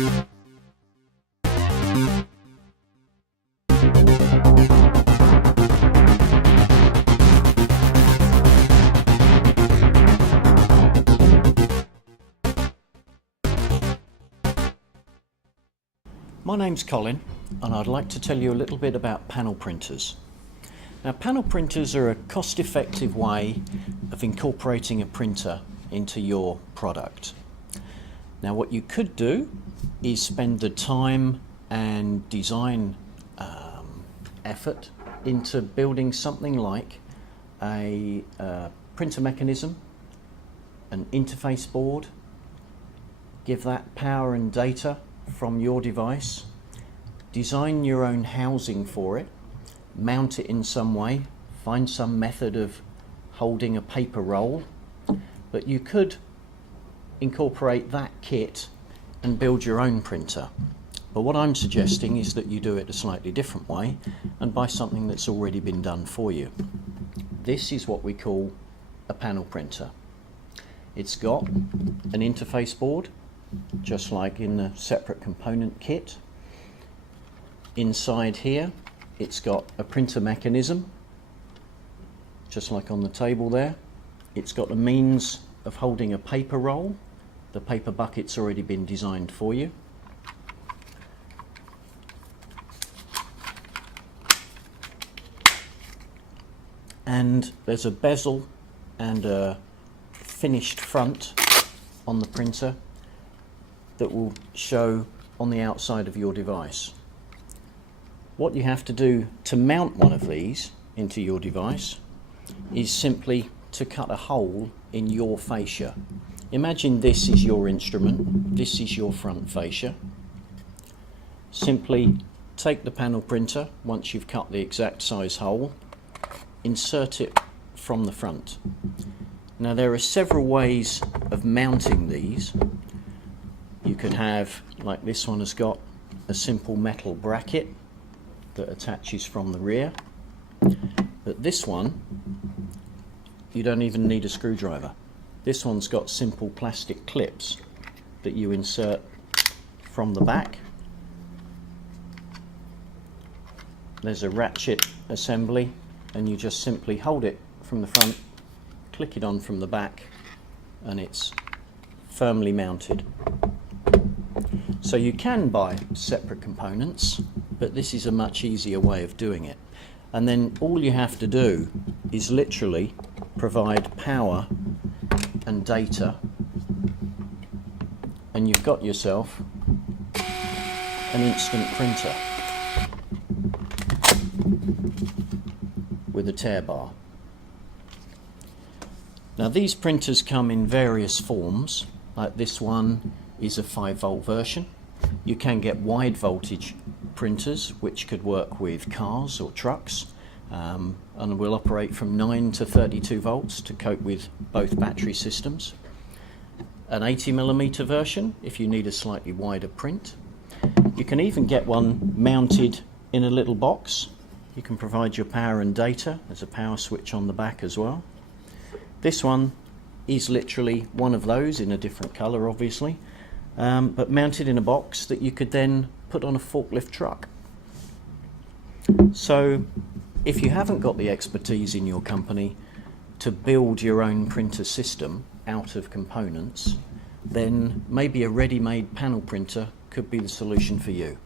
My name's Colin, and I'd like to tell you a little bit about panel printers. Now, panel printers are a cost-effective way of incorporating a printer into your product. Now, what you could do is spend the time and design effort into building something like a printer mechanism, an interface board, give that power and data from your device, design your own housing for it, mount it in some way, find some method of holding a paper roll, but you could incorporate that kit and build your own printer. But what I'm suggesting is that you do it a slightly different way and buy something that's already been done for you. This is what we call a panel printer. It's got an interface board, just like in the separate component kit. Inside here it's got a printer mechanism, just like on the table there. It's got the means of holding a paper roll. The paper bucket's already been designed for you. And there's a bezel and a finished front on the printer that will show on the outside of your device. What you have to do to mount one of these into your device is simply to cut a hole in your fascia. Imagine this is your instrument, this is your front fascia. Simply take the panel printer, once you've cut the exact size hole, insert it from the front. Now, there are several ways of mounting these. You could have, like this one has got, a simple metal bracket that attaches from the rear. But this one, you don't even need a screwdriver. This one's got simple plastic clips that you insert from the back. There's a ratchet assembly, and you just simply hold it from the front, click it on from the back, and it's firmly mounted. So you can buy separate components, but this is a much easier way of doing it. And then all you have to do is literally provide power and data, and you've got yourself an instant printer with a tear bar. Now, these printers come in various forms. Like this one is a 5-volt version. You can get wide voltage printers which could work with cars or trucks, and will operate from 9 to 32 volts to cope with both battery systems. An 80mm version if you need a slightly wider print. You can even get one mounted in a little box. You can provide your power and data. There's a power switch on the back as well. This one is literally one of those in a different colour, obviously, but mounted in a box that you could then put on a forklift truck. So if you haven't got the expertise in your company to build your own printer system out of components, then maybe a ready-made panel printer could be the solution for you.